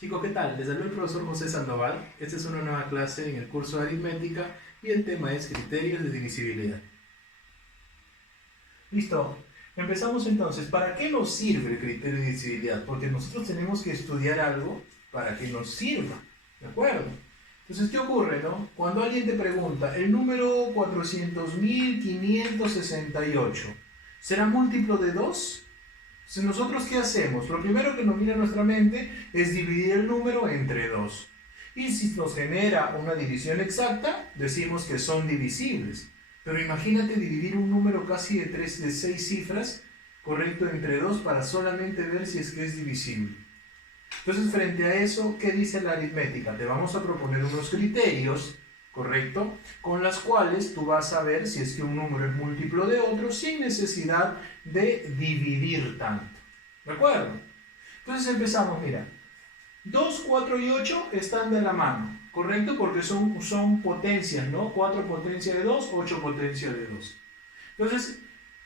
Chicos, ¿qué tal? Les saluda el profesor José Sandoval. Esta es una nueva clase en el curso de aritmética y el tema es criterios de divisibilidad. Listo. Empezamos entonces. ¿Para qué nos sirve el criterio de divisibilidad? Porque nosotros tenemos que estudiar algo para que nos sirva. ¿De acuerdo? Entonces, ¿qué ocurre, no? Cuando alguien te pregunta, el número 400.568, ¿será múltiplo de 2? Entonces, ¿nosotros qué hacemos? Lo primero que nos viene a nuestra mente es dividir el número entre 2. Y si nos genera una división exacta, decimos que son divisibles. Pero imagínate dividir un número casi de 6 cifras, correcto, entre 2 para solamente ver si es que es divisible. Entonces, frente a eso, ¿qué dice la aritmética? Te vamos a proponer unos criterios, ¿correcto? Con las cuales tú vas a ver si es que un número es múltiplo de otro sin necesidad de dividir tanto. ¿De acuerdo? Entonces empezamos, mira. 2, 4 y 8 están de la mano, ¿correcto? Porque son potencias, ¿no? 4 potencia de 2, 8 potencia de 2. Entonces,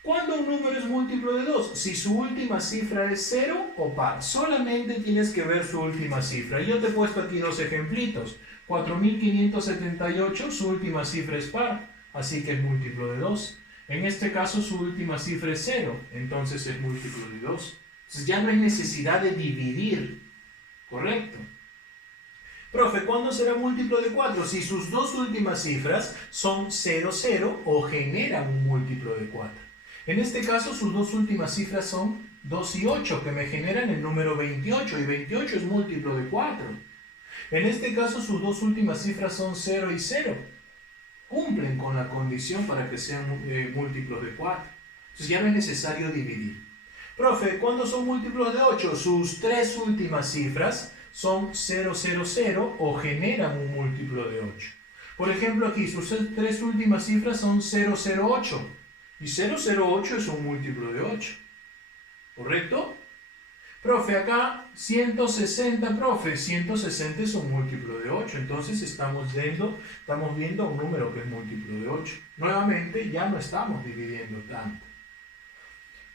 ¿cuándo un número es múltiplo de 2? Si su última cifra es 0 o par. Solamente tienes que ver su última cifra. Yo te he puesto aquí dos ejemplitos. 4.578, su última cifra es par, así que es múltiplo de 2. En este caso, su última cifra es 0, entonces es múltiplo de 2. Entonces ya no hay necesidad de dividir, ¿correcto? Profe, ¿cuándo será múltiplo de 4? Si sus dos últimas cifras son 0, 0 o generan un múltiplo de 4. En este caso, sus dos últimas cifras son 2 y 8, que me generan el número 28, y 28 es múltiplo de 4. En este caso, sus dos últimas cifras son 0 y 0. Cumplen con la condición para que sean múltiplos de 4. Entonces ya no es necesario dividir. Profe, ¿cuándo son múltiplos de 8? Sus tres últimas cifras son 0, 0, 0 o generan un múltiplo de 8. Por ejemplo, aquí sus tres últimas cifras son 0, 0, 8. Y 0, 0, 8 es un múltiplo de 8. ¿Correcto? Profe, acá 160, profe, 160 es un múltiplo de 8, entonces estamos viendo un número que es múltiplo de 8. Nuevamente, ya no estamos dividiendo tanto.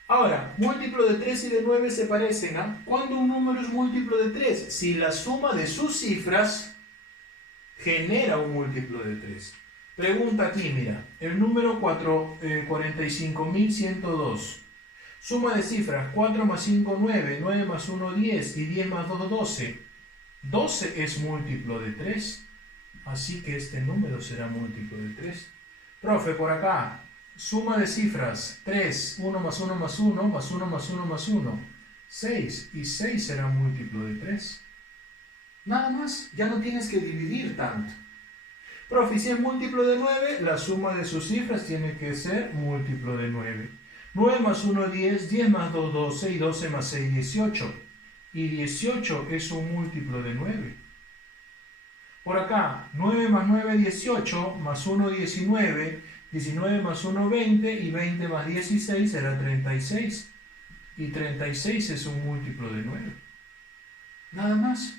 Ahora, múltiplo de 3 y de 9 se parecen a ¿cuándo un número es múltiplo de 3? Si la suma de sus cifras genera un múltiplo de 3. Pregunta aquí, mira, el número 45.102. Suma de cifras, 4 más 5, 9, 9 más 1, 10 y 10 más 2, 12. 12 es múltiplo de 3, así que este número será múltiplo de 3. Profe, por acá, suma de cifras, 3, 1 más 1 más 1, más 1 más 1 más 1, 6, y 6 será múltiplo de 3. Nada más, ya no tienes que dividir tanto. Profe, si es múltiplo de 9, la suma de sus cifras tiene que ser múltiplo de 9. 9 más 1, 10, 10 más 2, 12 y 12 más 6, 18. Y 18 es un múltiplo de 9. Por acá, 9 más 9, 18, más 1, 19, 19 más 1, 20 y 20 más 16 será 36. Y 36 es un múltiplo de 9. Nada más.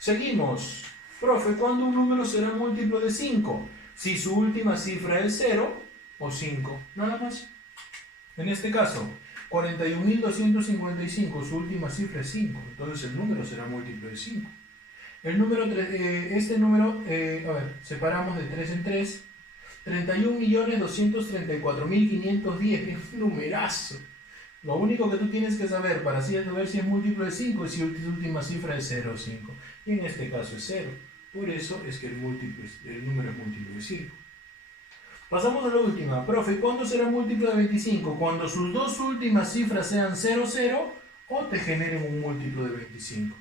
Seguimos. Profe, ¿cuándo un número será múltiplo de 5? Si su última cifra es 0 o 5. Nada más. En este caso, 41.255, su última cifra es 5, entonces el número será múltiplo de 5. El número, separamos de 3 en 3, 31.234.510, es un numerazo. Lo único que tú tienes que saber para saber si es múltiplo de 5 es si su última cifra es 0 o 5. Y en este caso es 0. Por eso es que el número es múltiplo de 5. Pasamos a la última. Profe, ¿cuándo será múltiplo de 25? Cuando sus dos últimas cifras sean 0, 0 o te generen un múltiplo de 25.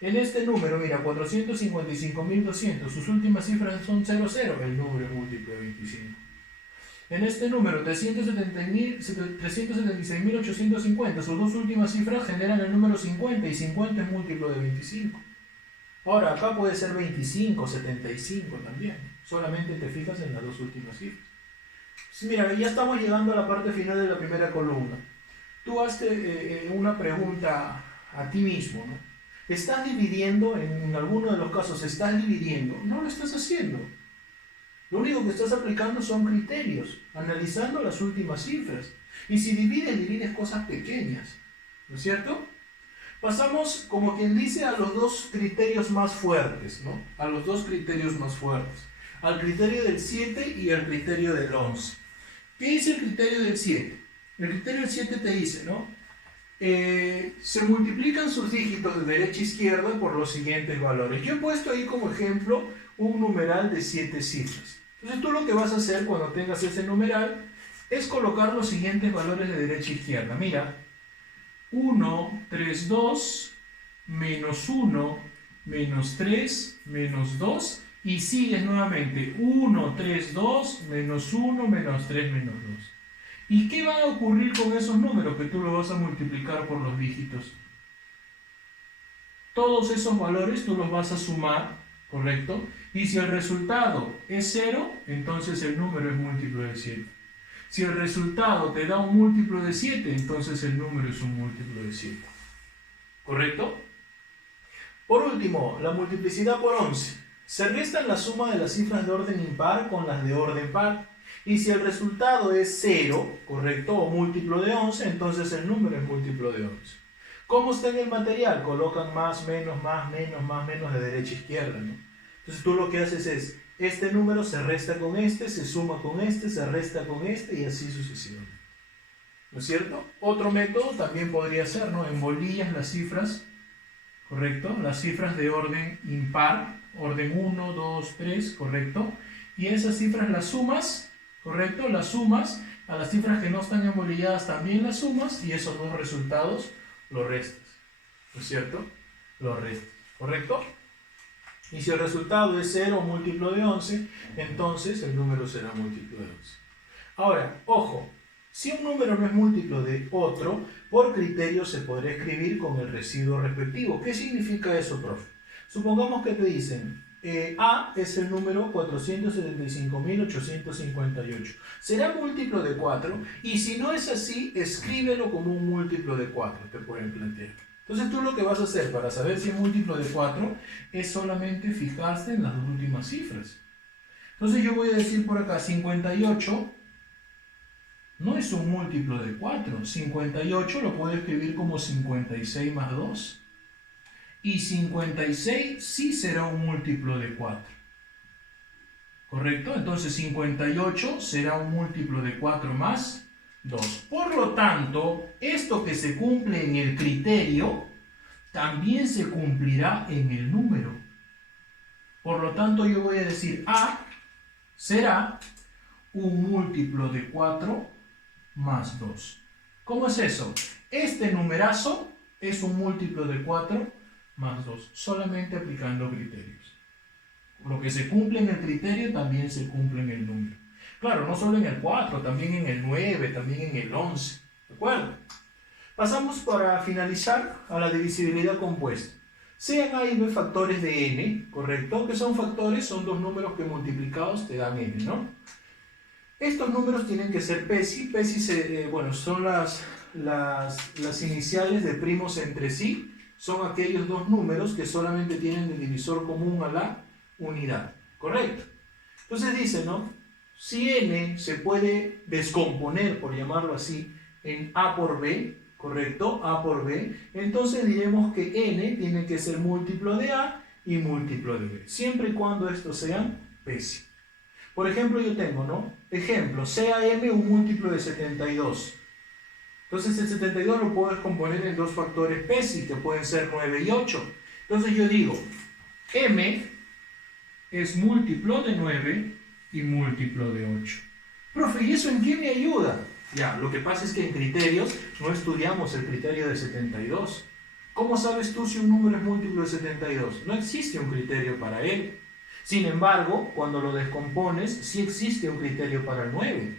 En este número, mira, 455.200, sus últimas cifras son 0, 0, el número es múltiplo de 25. En este número, 376.850, sus dos últimas cifras generan el número 50 y 50 es múltiplo de 25. Ahora, acá puede ser 25, 75 también. Solamente te fijas en las dos últimas cifras. Mira, ya estamos llegando a la parte final de la primera columna. Tú hazte una pregunta a ti mismo, ¿no? ¿Estás dividiendo? En alguno de los casos, ¿estás dividiendo? No lo estás haciendo. Lo único que estás aplicando son criterios, analizando las últimas cifras. Y si divides cosas pequeñas, ¿no es cierto? Pasamos, como quien dice, a los dos criterios más fuertes, ¿no? A los dos criterios más fuertes. Al criterio del 7 y al criterio del 11. ¿Qué dice el criterio del 7? El criterio del 7 te dice, ¿no? Se multiplican sus dígitos de derecha a izquierda por los siguientes valores. Yo he puesto ahí como ejemplo un numeral de 7 cifras. Entonces tú lo que vas a hacer cuando tengas ese numeral es colocar los siguientes valores de derecha a izquierda. Mira, 1, 3, 2, menos 1, menos 3, menos 2, y sigues nuevamente 1, 3, 2, menos 1, menos 3, menos 2. ¿Y qué va a ocurrir con esos números que tú los vas a multiplicar por los dígitos? Todos esos valores tú los vas a sumar, ¿correcto? Y si el resultado es 0, entonces el número es múltiplo de 7. Si el resultado te da un múltiplo de 7, entonces el número es un múltiplo de 7. ¿Correcto? Por último, la multiplicidad por 11. Se restan la suma de las cifras de orden impar con las de orden par. Y si el resultado es 0, ¿correcto? O múltiplo de 11, entonces el número es múltiplo de 11. ¿Cómo está en el material? Colocan más, menos, más, menos de derecha a izquierda, ¿no? Entonces tú lo que haces es, este número se resta con este, se suma con este, se resta con este y así sucesivamente. ¿No es cierto? Otro método también podría ser, ¿no? En bolillas las cifras, ¿correcto? Las cifras de orden impar, orden 1, 2, 3, ¿correcto? Y esas cifras las sumas, ¿correcto? Las sumas a las cifras que no están embolilladas también las sumas y esos dos resultados los restas, ¿no es cierto? Los restas, ¿correcto? Y si el resultado es 0 múltiplo de 11, entonces el número será múltiplo de 11. Ahora, ojo, si un número no es múltiplo de otro, por criterio se podrá escribir con el residuo respectivo. ¿Qué significa eso, profe? Supongamos que te dicen, A es el número 475.858. Será múltiplo de 4 y si no es así, escríbelo como un múltiplo de 4, te pueden plantear. Entonces tú lo que vas a hacer para saber si es múltiplo de 4 es solamente fijarse en las dos últimas cifras. Entonces yo voy a decir por acá 58 no es un múltiplo de 4. 58 lo puedo escribir como 56 más 2. Y 56 sí será un múltiplo de 4. ¿Correcto? Entonces 58 será un múltiplo de 4 más 2. Por lo tanto, esto que se cumple en el criterio, también se cumplirá en el número. Por lo tanto, yo voy a decir A será un múltiplo de 4 más 2. ¿Cómo es eso? Este numerazo es un múltiplo de 4 más 2, solamente aplicando criterios. Lo que se cumple en el criterio también se cumple en el número. Claro, no solo en el 4, también en el 9, también en el 11. ¿De acuerdo? Pasamos para finalizar a la divisibilidad compuesta. Sean A y B factores de n, ¿correcto? ¿Qué son factores? Son dos números que multiplicados te dan n, ¿no? Estos números tienen que ser PESI. PESI bueno, son las iniciales de primos entre sí. Son aquellos dos números que solamente tienen el divisor común a la unidad. ¿Correcto? Entonces dice, ¿no? Si n se puede descomponer, por llamarlo así, en A por B, ¿correcto? A por B, entonces diremos que n tiene que ser múltiplo de A y múltiplo de B, siempre y cuando estos sean PESI. Por ejemplo, yo tengo, ¿no? Ejemplo, sea m un múltiplo de 72. Entonces el 72 lo puedo descomponer en dos factores PESI, que pueden ser 9 y 8. Entonces yo digo, m es múltiplo de 9 y múltiplo de 8. Profe, ¿y eso en qué me ayuda? Ya, lo que pasa es que en criterios no estudiamos el criterio de 72. ¿Cómo sabes tú si un número es múltiplo de 72? No existe un criterio para él. Sin embargo, cuando lo descompones, sí existe un criterio para el 9.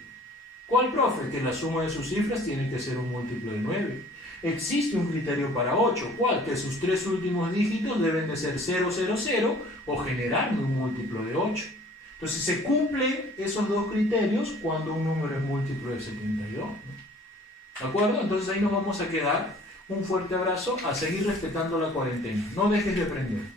¿Cuál, profe? Que la suma de sus cifras tiene que ser un múltiplo de 9. Existe un criterio para 8. ¿Cuál? Que sus tres últimos dígitos deben de ser 0, 0, 0 o generarme un múltiplo de 8. Entonces se cumplen esos dos criterios cuando un número es múltiplo de 72. ¿No? ¿De acuerdo? Entonces ahí nos vamos a quedar. Un fuerte abrazo, a seguir respetando la cuarentena. No dejes de aprender.